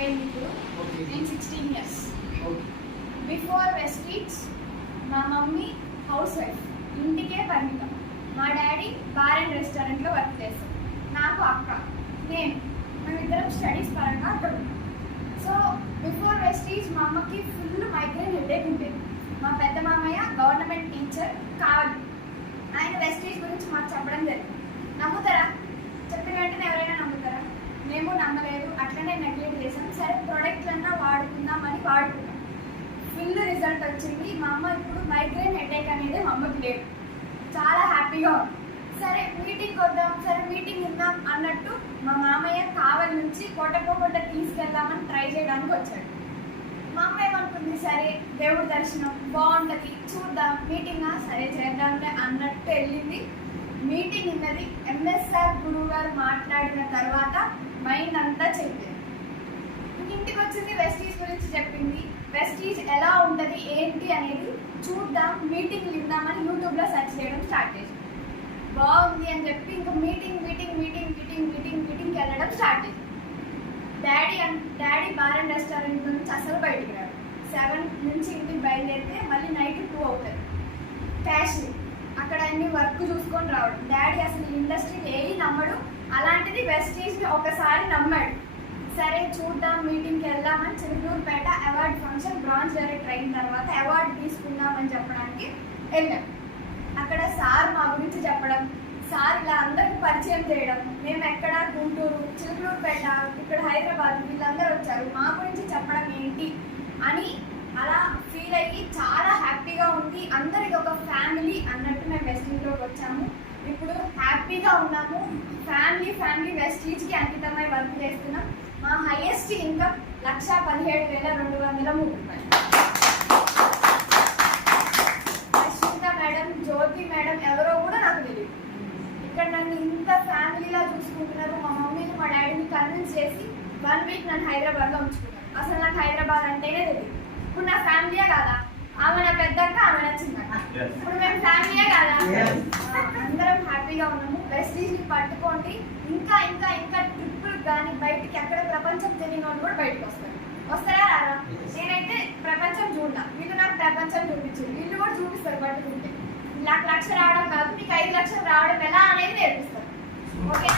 అయిపోయింది ఇప్పుడు. నేను 16 years. బిఫోర్ వెస్టీజ్ మా మమ్మీ హౌస్ వైఫ్, ఇంటికే పరిమితం. మా డాడీ బార్ అండ్ రెస్టారెంట్లో వర్క్ చేస్తాం. నాకు అక్క, మేమిద్దరం స్టడీస్ పరంగా అక్కడ ఉంటాం. సో బిఫోర్ వెస్టీజ్ మా అమ్మకి ఫుల్ మైగ్రేన్ హెడేక్ ఉండేది. మా పెద్ద మామయ్య గవర్నమెంట్ టీచర్ కావాలి, ఆయన వెస్టీజ్ గురించి మాకు చెప్పడం జరిగింది. నమ్ముతారా? చెప్పిన వెంటనే ఎవరైనా నమ్ముతారా? మేము నమ్మలేదు, అట్లనే నెగ్లెక్ట్ చేసాం. సరే ప్రోడక్ట్లన్నా వాడుకుందామని వాడుకున్నాం. ఫుల్ రిజల్ట్ వచ్చింది. మా అమ్మ ఇప్పుడు మైగ్రేన్ హెడేక్ అనేది మా అమ్మకి లేదు, చాలా హ్యాపీగా ఉంది. సరే మీటింగ్ వద్దాం, సరే మీటింగ్ ఇద్దాం అన్నట్టు మా మామయ్య కావలి నుంచి కోటపోకుండా తీసుకెళ్దామని ట్రై చేయడానికి వచ్చాడు. మా అమ్మ ఏమనుకుంది, సరే దేవుడి దర్శనం బాగుంటుంది చూద్దాం, మీటింగా సరే చేద్దాంలే అన్నట్టు వెళ్ళింది. మీటింగ్ ఉన్నది. ఎంఎస్ఆర్ గురువు గారు మాట్లాడిన తర్వాత మైండ్ అంతా చెప్పింది. ఇంటికి వచ్చింది, వెస్టీజ్ గురించి చెప్పింది. వెస్టీజ్ ఎలా ఉంటుంది ఏంటి అనేది చూద్దాం, మీటింగ్లు ఇద్దామని యూట్యూబ్లో సెర్చ్ చేయడం స్టార్ట్ చేసింది. బాగుంది అని చెప్పి ఇంకా మీటింగ్కి వెళ్ళడం స్టార్ట్ చేసింది. డాడీ బార్ అండ్ రెస్టారెంట్ నుంచి అసలు బయటికి రాడు. 7 నుంచి ఇంటికి బయలుదేరితే మళ్ళీ నైట్ 2 అవుతుంది. క్యాషింగ్ అక్కడ అన్ని వర్క్ చూసుకొని రావడం. డాడీ అసలు ఇండస్ట్రీకి ఏది నమ్మడు, అలాంటిది వెస్టీజ్ని ఒకసారి నమ్మాడు. సరే చూద్దాం, మీటింగ్కి వెళ్దామని Chilukurupeta award function bronze director అయిన తర్వాత అవార్డు తీసుకుందామని చెప్పడానికి వెళ్ళాం. అక్కడ సార్ మా గురించి చెప్పడం, సార్ ఇలా అందరికి పరిచయం చేయడం, మేము ఎక్కడ గుంటూరు, చిలుకూరుపేట, ఇక్కడ హైదరాబాద్ వీళ్ళందరూ వచ్చారు, మా గురించి చెప్పడం ఏంటి అని అలా ఫీల్ అయ్యి చాలా హ్యాపీగా ఉంది. అందరికి ఒక ఫ్యామిలీ అన్నట్టు మేము వెస్టీజ్లోకి వచ్చాము. ఇప్పుడు హ్యాపీగా ఉన్నాము. ఫ్యామిలీ వెస్టీజ్కి అంకితమై వర్క్ చేస్తున్నాం. మా హైయెస్ట్ ఇన్కమ్ 1,17,203 రూపాయలు. అశ్విత మేడం, జ్యోతి మేడం ఎవరో కూడా నాకు తెలియదు. ఇక్కడ నన్ను ఇంత ఫ్యామిలీలా చూసుకుంటున్నారు. మా మమ్మీని మా డాడీని కన్విన్స్ చేసి 1 వీక్ నన్ను హైదరాబాద్లో ఉంచుకున్నారు. అసలు నాకు హైదరాబాద్ అంటేనే తెలియదు. ఇప్పుడు నా ఫ్యామిలీయే కాదా? ఆమె నా పెద్దక్క, ఆమె నా చిన్నక్క. ఇప్పుడు మేము ఫ్యామిలీయే కాదా? అందరం హ్యాపీగా ఉన్నాము. వెస్టీజ్ని పట్టుకోండి. ఇంకా ట్రిప్పులు కానీ బయటికి ఎక్కడ ప్రపంచం తెలియని వాళ్ళు కూడా బయటకు వస్తారా రారా? నేనైతే ప్రపంచం చూడనా, వీళ్ళు నాకు ప్రపంచం చూపించారు, వీళ్ళు కూడా చూపిస్తారు. పట్టుకుంటే నాకు 1,00,000 రావడం కాదు, మీకు 5 లక్షలు రావడం ఎలా అనేది నేర్పిస్తారు. ఓకే.